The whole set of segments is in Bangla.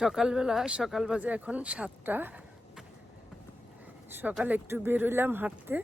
সকালবেলা, সকাল বাজে এখন সাতটা। সকালে একটু বেরোইলাম হাঁটতে।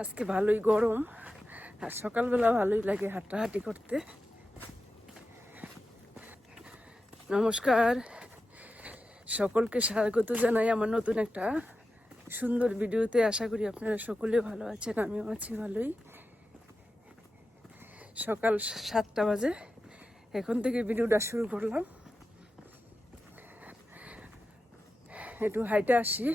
আজকে ভালোই গরম, আর সকালবেলা ভালোই লাগে হাঁটাহাঁটি করতে। নমস্কার। সকলকে স্বাগত জানাই আমার নতুন একটা সুন্দর ভিডিওতে। আশা করি আপনারা সকলে ভালো আছেন, আমিও আছি ভালোই। সকাল সাতটা বাজে। এখন থেকে ভিডিওটা শুরু করলাম। একটু হাইটে আসি।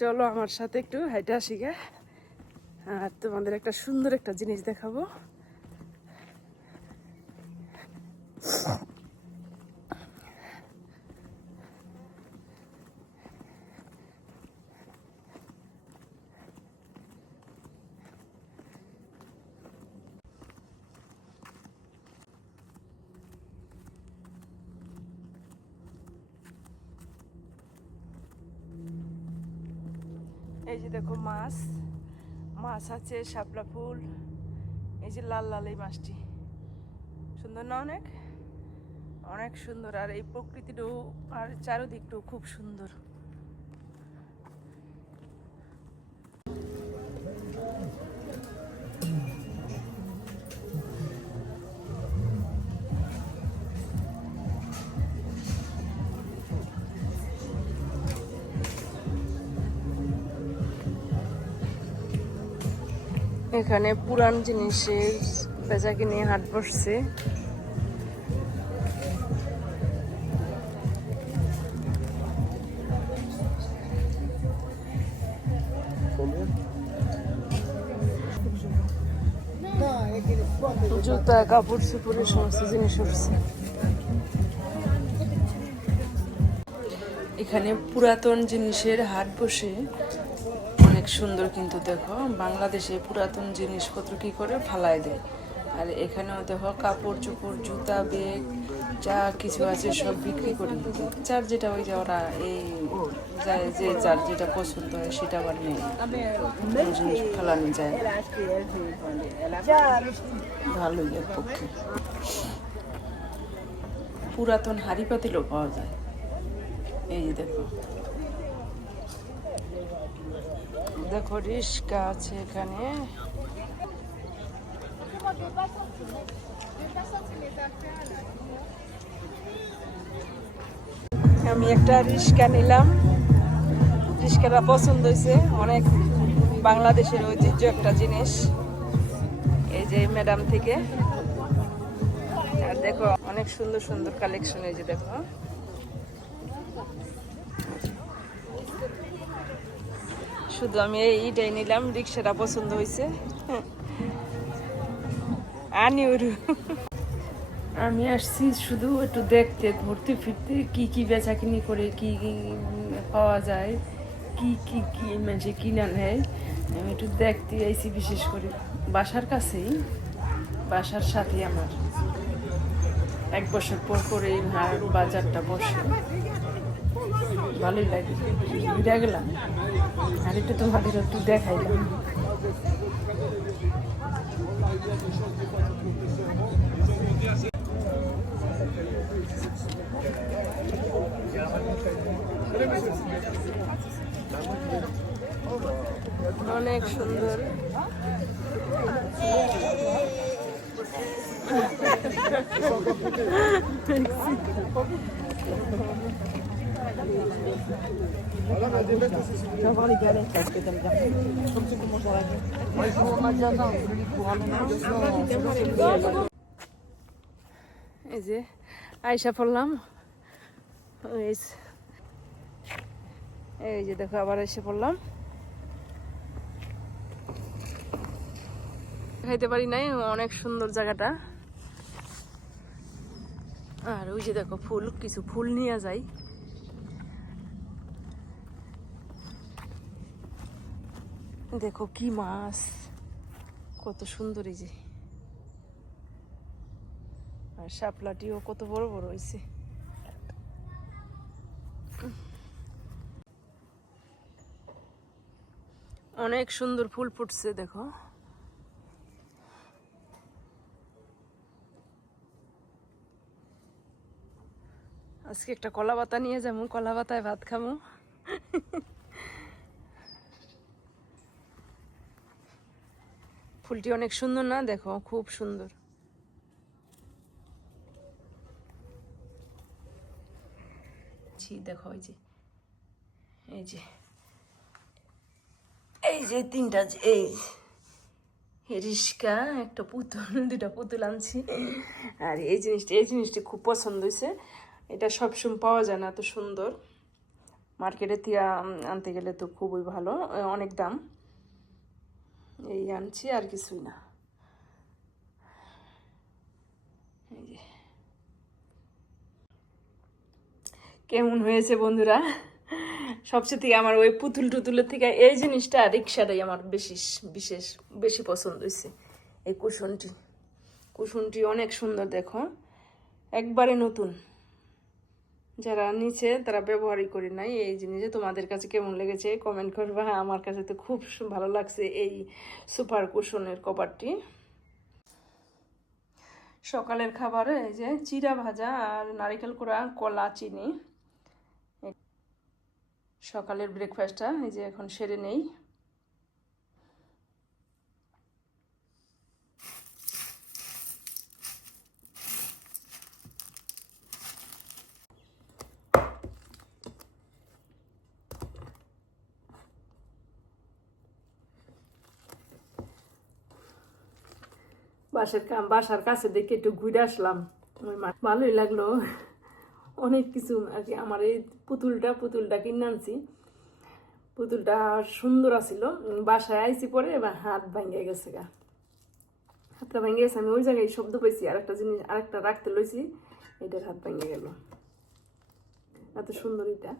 চলো আমার সাথে একটু হাইটে আসি গে। আর তোমাদের একটা সুন্দর একটা জিনিস দেখাবো। দেখো মাছ মাছ আছে, শাপলা ফুল, এই যে লাল লাল এই মাছটি। সুন্দর না অনেক? অনেক সুন্দর, আর এই প্রকৃতিটাও আর চারিদিকটাও খুব সুন্দর। এখানে পুরান জিনিসের বেচা কিনে হাট বসছে। জুতা, কাপড় চোপড়ের সমস্ত জিনিস উঠছে। এখানে পুরাতন জিনিসের হাট বসে। সুন্দর কিন্তু দেখো, বাংলাদেশে পুরাতন জিনিসপত্র কি করে? ফালায় দেয়। আর এখানেও দেখো, কাপড় চোপড়, জুতা, ব্যাগ, যা কিছু আছে সব বিক্রি করে যার যেটা ওই যে ওরা এই যে যার যেটা পছন্দ হয় সেটা আবার নেই জিনিস ফেলানো যায় ভালোই এর পক্ষে। পুরাতন হাড়ি পাতিলও পাওয়া যায়। এই যে দেখো। দেখো রিস্কা আছে এখানে। আমি একটা রিস্কা নিলাম। রিস্কাটা পছন্দ হয়েছে। অনেক বাংলাদেশের ঐতিহ্য একটা জিনিস। এই যে ম্যাডাম থেকে। দেখো, অনেক সুন্দর সুন্দর কালেকশন এই যে দেখো। শুধু আমি এইটাই নিলাম, রিক্সাটা পছন্দ হয়েছে। আনিওরু আমি আসছি শুধু একটু দেখতে, ঘুরতে ফিরতে, কি কি বেচা কিনি করে, কি পাওয়া যায়, কি কি কি মানে কিনা নেয়, আমি একটু দেখতে আইছি বিশেষ করে। বাসার কাছেই, বাসার সাথে আমার। এক বছর পর এই বাজারটা বসে। ভালোই লাগে। ঘুরে গেলাম। আর একটু তোমাদের একটু দেখাইলাম। অনেক সুন্দর। এই যে আয়সা পড়লাম। এই যে- দেখো, আবার এসে পড়লাম। খাইতে পারি নাই, অনেক সুন্দর জায়গাটা। আর ওই যে দেখো ফুল, কিছু ফুল নিয়ে যাই। দেখো কি মাছ। কত সুন্দর এই যে। আর শাপলাটিও কত বড় বড় হয়েছে। অনেক সুন্দর ফুল ফুটছে, দেখো। আজকে একটা কলা পাতা নিয়ে যাব কলা পাতায় ভাত খাব। ফুলটি অনেক সুন্দর না? দেখো, খুব সুন্দর। দেখো, এই যে এই যে এই যে তিনটা এই রিস্কা, একটা পুতুল দুটা পুতুল আনছি। আর এই জিনিসটা, এই জিনিসটি খুব পছন্দ হয়েছে। এটা সবসময় পাওয়া যায় না এত সুন্দর। মার্কেটে আম- আনতে গেলে তো খুবই ভালো অনেক দাম। এই আনছি আর কিছুই না। কেমন হয়েছে বন্ধুরা? সবচেয়ে থেকে আমার ওই পুতুল টুতুলের থেকে এই জিনিসটা রিক্সাটাই আমার বেশি, বিশেষ, বেশি পছন্দ হয়েছে। এই কুশনটি। কুশনটি অনেক সুন্দর দেখো। একবারে নতুন। যারা নিচে, তারা ব্যবহারই করি নাই। এই জিনিসে তোমাদের কাছে কেমন লেগেছে কমেন্ট করবা? আমার কাছে তো খুব ভালো লাগছে এই সুপার কুশনের কভারটি সকালের খাবারে, এই যে চিরা ভাজা আর নারিকেল কোড়া, কলা, চিনি। সকালের ব্রেকফাস্টটা এই যে এখন সেরে নেই। বাসার বাসার কাছে দেখে একটু ঘুরে আসলাম। ভালোই লাগল। অনেক কিছু আর কি। আমার এই পুতুলটা পুতুলটা কিনে আনছি। পুতুলটা সুন্দর আছিল। বাসায় আইছি পরে এবার হাত ভাঙে গেছে গা। হাতটা ভেঙে গেছে। আমি ওই জায়গায় শব্দ পেয়েছি আরেকটা জিনিস আরেকটা রাখতে লইছি। এটার হাত ভেঙে গেল। এত সুন্দর এটা।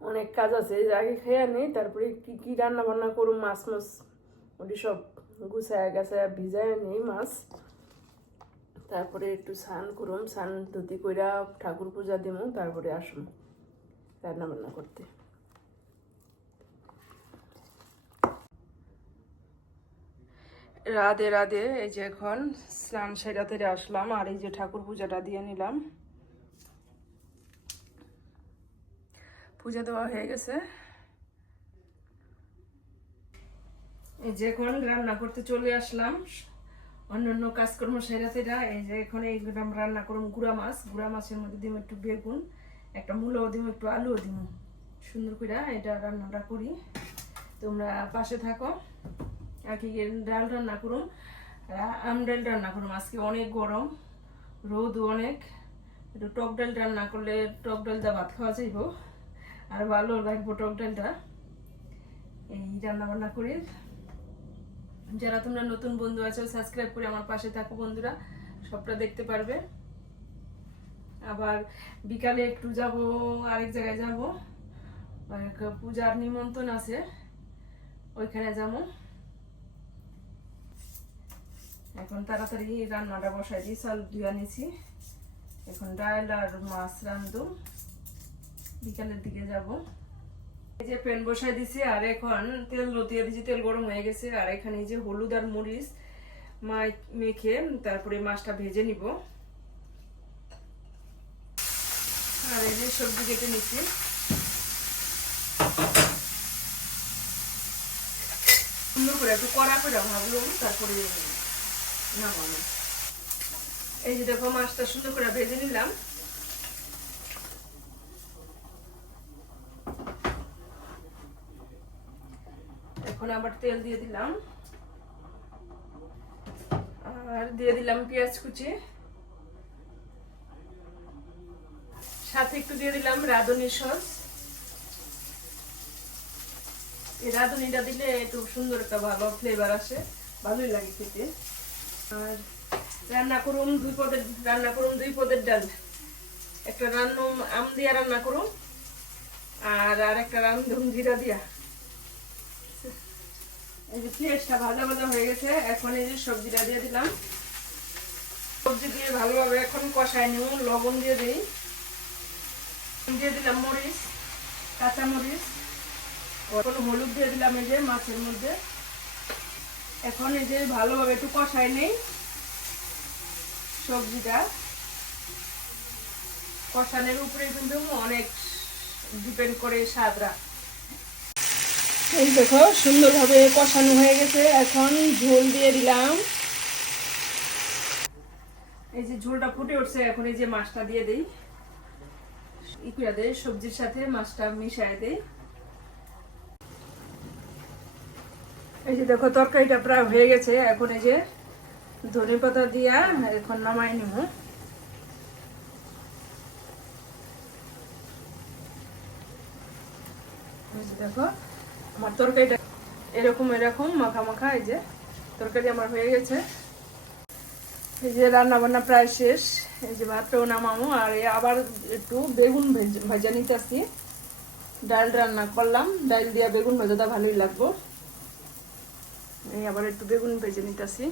অনেক কাজ আছে আগে খেয়ে নেই, তারপরে কি কি রান্না বান্না করুম, মাছ মাছ, ওটি সব গুছায় গাছায় ভিজায় নেই মাছ। তারপরে একটু স্নান করুম, স্নান ধুতি কইরা ঠাকুর পূজা দিমু, তারপরে আসুম রান্না বান্না করতে। রাধে রাধে, এই যে এখন স্নান সেরাতে আসলাম, আর এই যে ঠাকুর পূজাটা দিয়ে নিলাম। পূজা দেওয়া হয়ে গেছে। এই যে এখন রান্না করতে চলে আসলাম। অন্যান্য কাজকর্ম সেরাতেরা এই যে এখন এই রান্না করুন গুড়া মাছ। গুড়া মাছের মধ্যে দিব একটু বেগুন, একটা মূলও দিব একটু আলুও দিব সুন্দর করে এটা রান্নাটা করি। তোমরা পাশে থাকো। আর কি ডাল রান্না করুন আম ডাল রান্না করুন আজকে অনেক গরম রোদ অনেক। একটু টক ডাল রান্না করলে টক ডালটা ভাত খাওয়া যাইব। আর ভালো লাগবো টক ডালটা এই রান্না বান্না করি। যারা তোমরা নতুন বন্ধু আছো সাবস্ক্রাইব করে আমার পাশে থাকো বন্ধুরা। সবটা দেখতে পারবে। আবার বিকালে একটু যাব, আরেক জায়গায় যাব। পূজার নিমন্ত্রণ আছে, ওইখানে যাব। এখন তাড়াতাড়ি রান্নাটা বসাই দিই। চাল ধুয়ে নিছি এখন ডাল আর মাছ রান্ধু বিকালের দিকে যাব। এই যে প্যান বসাই দিছি, আর এখন তেল দিয়ে দিছি, তেল গরম হয়ে গেছে। আর এখানে যে হলুদ আর মরিচ মেখে তারপরে মাছটা ভেজে নিব। আর এই যে সবজি কেটে নিচ্ছি সুন্দর করে একটু কড়া করে ভাবলাম তারপরে এই যে দেখো মাছটা সুন্দর করে ভেজে নিলাম। এখন আবার তেল দিয়ে দিলাম। আর দিয়ে দিলাম পেঁয়াজ কুচি। সাথে একটু দিয়ে দিলাম রাঁধুনি সস। এই রাঁধুনিটা দিলে একটু সুন্দর একটা ভালো ফ্লেভার আসে, ভালোই লাগে খেতে। আর রান্না করুন, দুই পদের, রান্না করুন, দুই পদের ডাল। একটা রান্নুম আম দিয়া রান্না করুন, আর আর একটা রান্ধুম জিরা দিয়া। ভাজা ভাজা হয়ে গেছে, এখন এই যে সবজিটা দিয়ে দিলাম। সবজি দিয়ে ভালোভাবে এখন কষায় নিব, লবণ দিয়ে দিই। দিয়ে দিলাম কাঁচা মরিচ, হলুদ দিয়ে দিলাম এই যে মাছের মধ্যে। এখন এই যে ভালোভাবে একটু কষায় নেই। সবজিটা কষানের উপরে কিন্তু অনেক ডিপেন্ড করে স্বাদরা এই দেখো, সুন্দরভাবে কষানো হয়ে গেছে। এখন ঝোল দিয়ে দিলাম। এই যে ঝোলটা ফুটে উঠছে, এখন এই যে মাছটা দিয়ে দেই। দেয় সবজির সাথে মাছটা মিশায় দেই। এই যে দেখো, তরকারিটা প্রায় হয়ে গেছে। এখন এই যে ধনে পাতা দিয়া এখন নামাই নিব। দেখো আমার তরকারিটা এরকম এরকম, মাখা মাখা, এই যে তরকারি আমার হয়ে গেছে। এই যে রান্না বান্না প্রায় শেষ। এই যে ভাতটাও নামামো আর আবার একটু বেগুন ভেজ- নিতে আসি ডাল রান্না করলাম। ডাল দিয়া বেগুন ভাজাটা ভালোই লাগবো। এই আবার একটু বেগুন ভেজে নিতে এই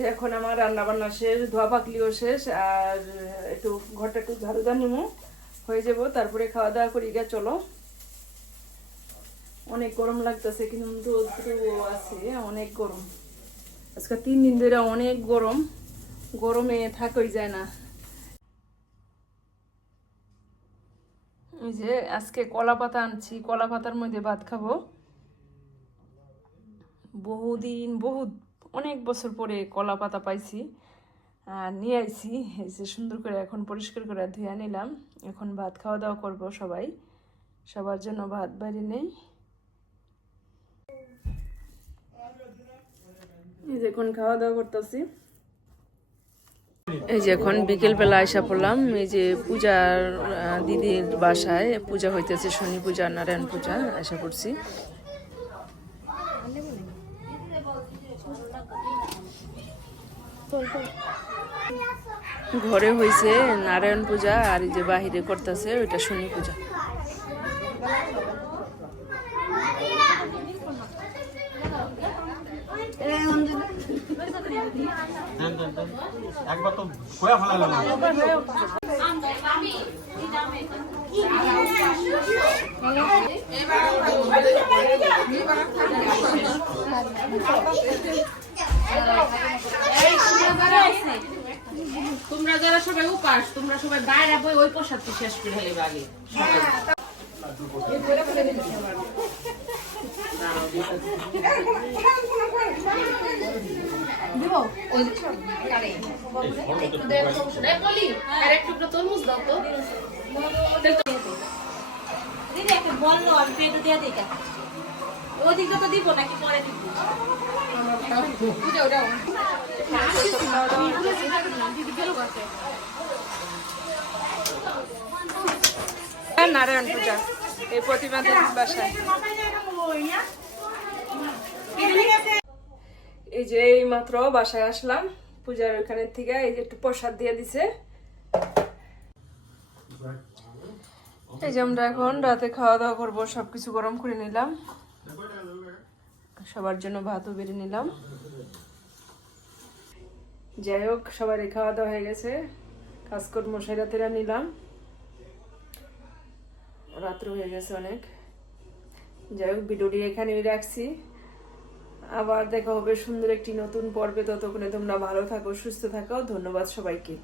যে এখন আমার রান্না বান্না শেষ ধোয়া পাকলিও শেষ, আর একটু ঘরটা একটু ঝাড়ু দা নিমু। হয়ে যাব, তারপরে খাওয়া দাওয়া করি গা চলো। অনেক গরম লাগতেছে, কিন্তু আছে, অনেক গরম। আজকে তিন দিন ধরে অনেক গরম, গরমে থাকই যায় না। যে আজকে কলা পাতা আনছি, কলা পাতার মধ্যে ভাত খাব। বহুদিন, বহুত অনেক বছর পরে কলা পাতা পাইছি, আর নিয়ে আইছি। এই যে সুন্দর করে এখন পরিষ্কার করে ধুয়ে নিলাম। এখন ভাত খাওয়া দাওয়া করব সবাই। সবার জন্য ভাত বাড়ি নেই। এই যে এখন খাওয়া দাওয়া করতেছি। এই যে এখন বিকেল বেলা আসা পড়লাম। এই যে পূজার দিদির বাসায়। পূজা হইতেছে শনি পূজা, নারায়ণ পূজা আশা করছি ঘরে হয়েছে নারায়ণ পূজা আর এই যে বাহিরে করতেছে ওইটা শনি পূজা। একবার তো কয়া ফেলালাম তোমরা যারা সবাই উপাস তোমরা সবাই বাইরে বই ওই প্রসাদটি শেষ করে হেলে আগে। আর একটু দাও তো। দিদি একটা বলল আমি পেটে দিয়ে দিই। ওই দিকটা তো দিব নাকি পরে দিব? নারায়ণ পূজা এই প্রতিমা দেবীর বাসায়। এই যে এই মাত্র বাসায় আসলাম পূজার ওখানে থেকে এই যে একটু প্রসাদ দিয়ে দিছে। এই যে আমরা এখন রাতে খাওয়া দাওয়া করব সবকিছু গরম করে নিলাম। সবার জন্য ভাতও বেড়ে নিলাম। যাই হোক, সবারই খাওয়া দাওয়া হয়ে গেছে। কাজকর্ম সেরা তেরা নিলাম। রাত্র হয়ে গেছে অনেক। যাই হোক, ভিডিওটি এখানেই রাখছি। আবার দেখা হবে সুন্দর একটি নতুন পর্বে। ততক্ষণে তোমরা ভালো থাকো, সুস্থ থাকো। ধন্যবাদ সবাইকে।